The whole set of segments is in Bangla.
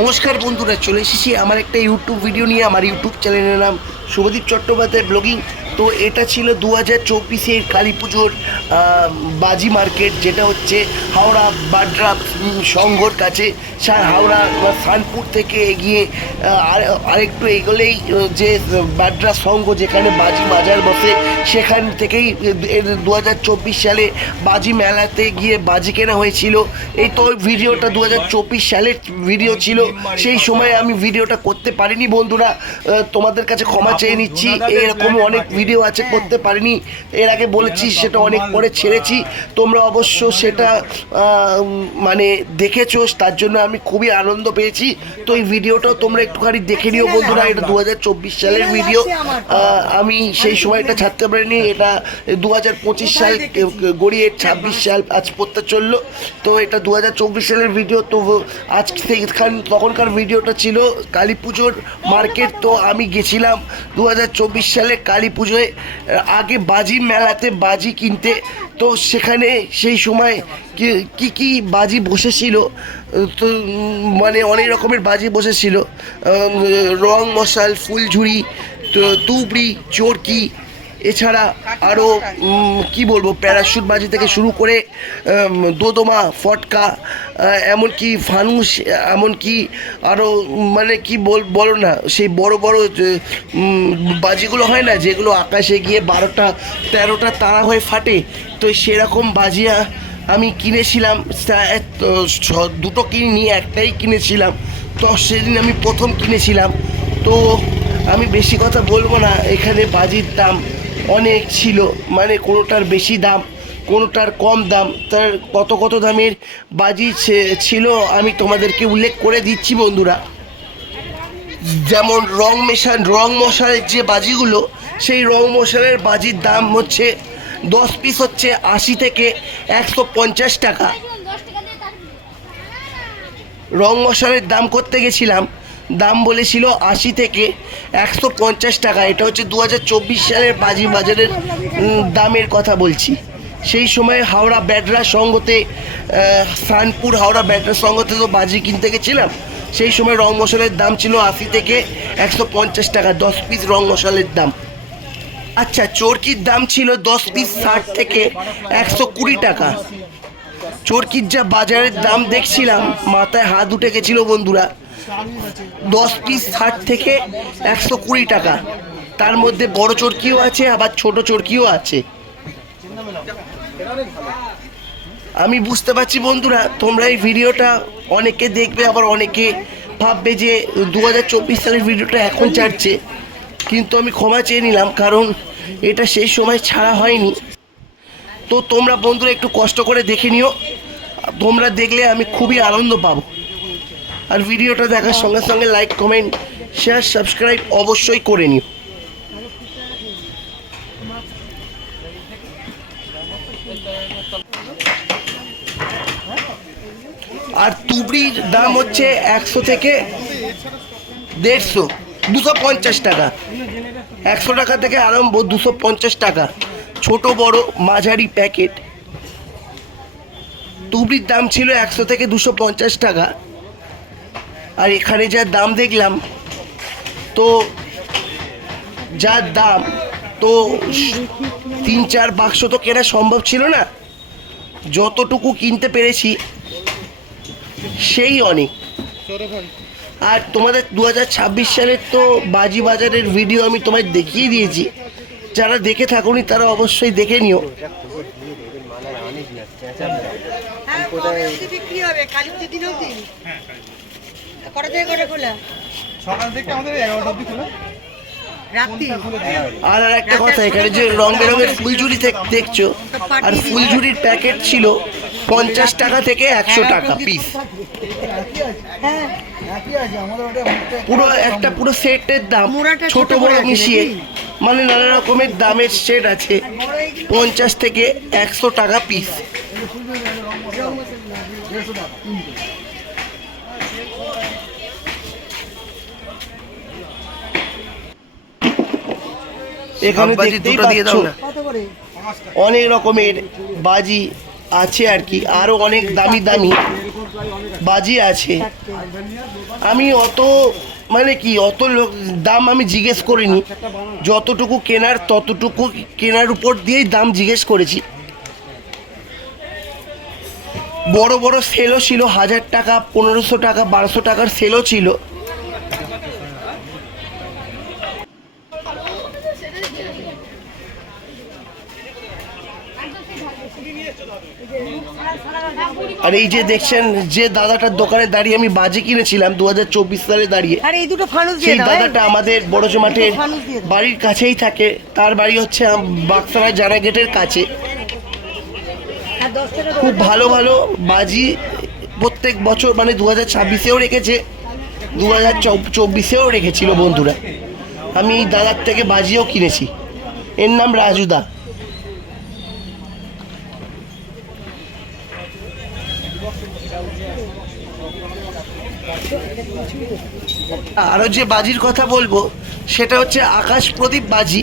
নমস্কার বন্ধুরা, চলে এসেছি আমার একটা ইউটিউব ভিডিও নিয়ে। আমার ইউটিউব চ্যানেলের নাম শুভদীপ চট্টোপাধ্যায় ব্লগিং। তো এটা ছিল 2024-এর কালী পুজোর বাজি মার্কেট, যেটা হচ্ছে হাওড়া বাড্রা সংঘর কাছে। হাওড়া সানপুর থেকে এগিয়ে আরেকটু এগোলেই যে বাড্রা সংঘ, যেখানে বাজি বাজার বসে, সেখান থেকেই 2024 সালে বাজি মেলাতে গিয়ে বাজি কেনা হয়েছিল। এই তো ভিডিওটা 2024 সালের ভিডিও ছিল। সেই সময় আমি ভিডিওটা করতে পারিনি বন্ধুরা, তোমাদের কাছে ক্ষমা চেয়ে নিচ্ছি। এরকম অনেক ভিডিও আছে করতে পারিনি, এর আগে বলেছি, সেটা অনেক পরে ছেড়েছি। তোমরা অবশ্য সেটা মানে দেখেছো, তার জন্য আমি খুবই আনন্দ পেয়েছি। তো এই ভিডিওটাও তোমরা একটুখানি দেখে নিও বন্ধুরা। এটা 2024 সালের ভিডিও, আমি সেই সময়টা ছাড়তে পারিনি। এটা 2025 সাল গড়িয়ে 26 সাল আজ পড়তে চললো। তো এটা 2024 সালের ভিডিও। তো আজ তখনকার ভিডিওটা ছিল কালী পুজোর মার্কেট। তো আমি গেছিলাম 2024 সালে কালী পুজোয় আগে বাজি মেলাতে বাজি কিনতে। তো সেখানে সেই সময় কি কি বাজি বসেছিল, তো মানে অনেক রকমের বাজি বসেছিল। রং মশাল, ফুলঝুরি, তুবড়ি, চরকি, এছাড়া আরও কি বলবো, প্যারাশুট বাজি থেকে শুরু করে দোদমা, ফটকা, এমনকি ফানুস, এমনকি আরও মানে কি বলো না, সেই বড় বড় বাজিগুলো হয় না, যেগুলো আকাশে গিয়ে 12টা 13টা তারা হয়ে ফাটে। তো সেরকম বাজিয়া আমি কিনেছিলাম। দুটো কিনিনি, একটাই কিনেছিলাম। তো সেদিন আমি প্রথম কিনেছিলাম। তো আমি বেশি কথা বলবো না, এখানে বাজির দাম অনেক ছিল, মানে কোনোটার বেশি দাম, কোনোটার কম দাম। তার কত কত দামের বাজি ছিল আমি তোমাদেরকে উল্লেখ করে দিচ্ছি বন্ধুরা। যেমন রং মশালের যে বাজিগুলো, সেই রং মশালের বাজির দাম হচ্ছে 10 পিস হচ্ছে 80 থেকে 150 টাকা। রং মশালের দাম করতে গেছিলাম, দাম বলেছিল 80 থেকে 150 টাকা। এটা হচ্ছে 2024 সালের বাজি বাজারের দামের কথা বলছি। সেই সময় হাওড়া ব্যাডরা সংঘতে, সানপুর হাওড়া ব্যাডরা সংঘতে তো বাজি কিনতে গেছিলাম। সেই সময় রং মশালের দাম ছিল 80 থেকে 150 টাকা, 10 পিস রং মশালের দাম। আচ্ছা, চরকির দাম ছিল 10 পিস 60 থেকে 120 টাকা। চরকির যা বাজারের দাম দেখছিলাম, মাথায় হাত উঠে গেছিল বন্ধুরা। 10 পিস 60 থেকে 120 টাকা। তার মধ্যে বড় চরকিও আছে, আবার ছোট চরকিও আছে। আমি বুঝতে পারছি বন্ধুরা, তোমরা এই ভিডিওটা অনেকে দেখবে, আবার অনেকে ভাববে যে 2024 সালের ভিডিওটা এখন ছাড়ছে। কিন্তু আমি ক্ষমা চেয়ে নিলাম, কারণ এটা সেই সময় ছাড়া হয়নি। তো তোমরা বন্ধুরা একটু কষ্ট করে দেখে নিও, তোমরা দেখলে আমি খুবই আনন্দ পাবো। আর ভিডিওটা দেখার সঙ্গে সঙ্গে লাইক, কমেন্ট, শেয়ার, সাবস্ক্রাইব অবশ্যই করে নিও। আর তুবড়ির দাম হচ্ছে 100 থেকে 150, 250 টাকা। 100 টাকা থেকে আরম্ভ, 250 টাকা ছোট বড় মাঝারি প্যাকেট। তুবড়ির দাম ছিল 100 থেকে 250 টাকা। আর এখানে যা দাম দেখলাম, তো যার দাম, তো 3-4 বাক্স তো কেনা সম্ভব ছিল না। যতটুকু কিনতে পেরেছি সেই অনেক। আর তোমাদের 2026 সালের তো বাজি বাজারের ভিডিও আমি তোমায় দেখিয়ে দিয়েছি। যারা দেখে থাকুনি তারা অবশ্যই দেখে নিও। আর একটা কথা, এখানে যে রং বেরঙের ফুলঝুরি দেখছো, আর ফুলঝুরির প্যাকেট ছিল 50 টাকা থেকে 100 টাকা পিস। পুরো সেটের দাম, ছোট বড় মিশিয়ে, মানে নানা রকমের দামের সেট আছে, 50 থেকে 100 টাকা পিস। এখানে দেখতেই পাচ্ছ অনেক রকমের বাজি আছে আর কি, আরো অনেক দামি দামি বাজি আছে। আমি অত মানে কি অত দাম আমি জিজ্ঞেস করিনি, যতটুকু কেনার ততটুকু কেনার উপর দিয়েই দাম জিজ্ঞেস করেছি। বড় বড় সেলও ছিল, 1000 টাকা, 1500 টাকা, 1200 টাকার সেলও ছিল। আর এই যে দেখছেন যে দাদাটার দোকানে দাঁড়িয়ে আমি বাজি কিনেছিলাম 2024 সালে দাঁড়িয়ে, আর এই দুটো ফানুস দিয়ে সেই দাও, দাদাটা আমাদের বড়জো মাঠের ফানুস দিয়ে দাও। বাড়ির কাছেই থাকে। তার বাড়ি হচ্ছে বাক্সারা জানা গেটের কাছে। আর 10 টাকা দাও। খুব ভালো ভালো বাজি প্রত্যেক বছর, মানে 2026-এও রেখেছে, 2024-এও রেখেছিল বন্ধুরা। আমি এই দাদার থেকে বাজিও কিনেছি। এর নাম রাজুদা। আরও যে বাজির কথা বলবো সেটা হচ্ছে আকাশ প্রদীপ বাজি,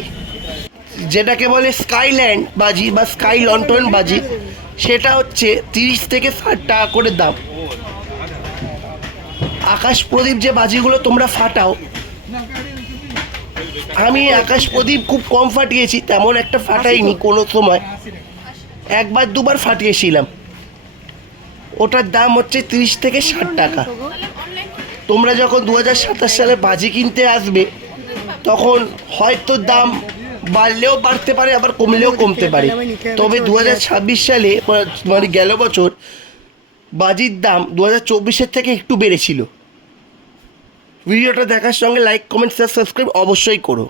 যেটাকে বলে স্কাইল্যান্ড বাজি বা স্কাই লন্ঠন বাজি। সেটা হচ্ছে 30 থেকে 60 টাকা করে দাম। আকাশ প্রদীপ যে বাজিগুলো তোমরা ফাটাও, আমি আকাশ প্রদীপ খুব কম ফাটিয়েছি, তেমন একটা ফাটাইনি কোনো সময়, একবার দুবার ফাটিয়েছিলাম। ওটার দাম হচ্ছে 30 থেকে 60 টাকা। তোমরা যখন 2027 সালে বাজি কিনতে আসবে তখন হয়তো দাম বাড়লেও বাড়তে পারে, আবার কমলেও কমতে পারে। তবে 2026 সালে মানে গেল বছর বাজির দাম 2024-এর থেকে একটু বেড়েছিল। ভিডিওটা দেখার সঙ্গে লাইক, কমেন্ট, শেয়ার, সাবস্ক্রাইব অবশ্যই করো।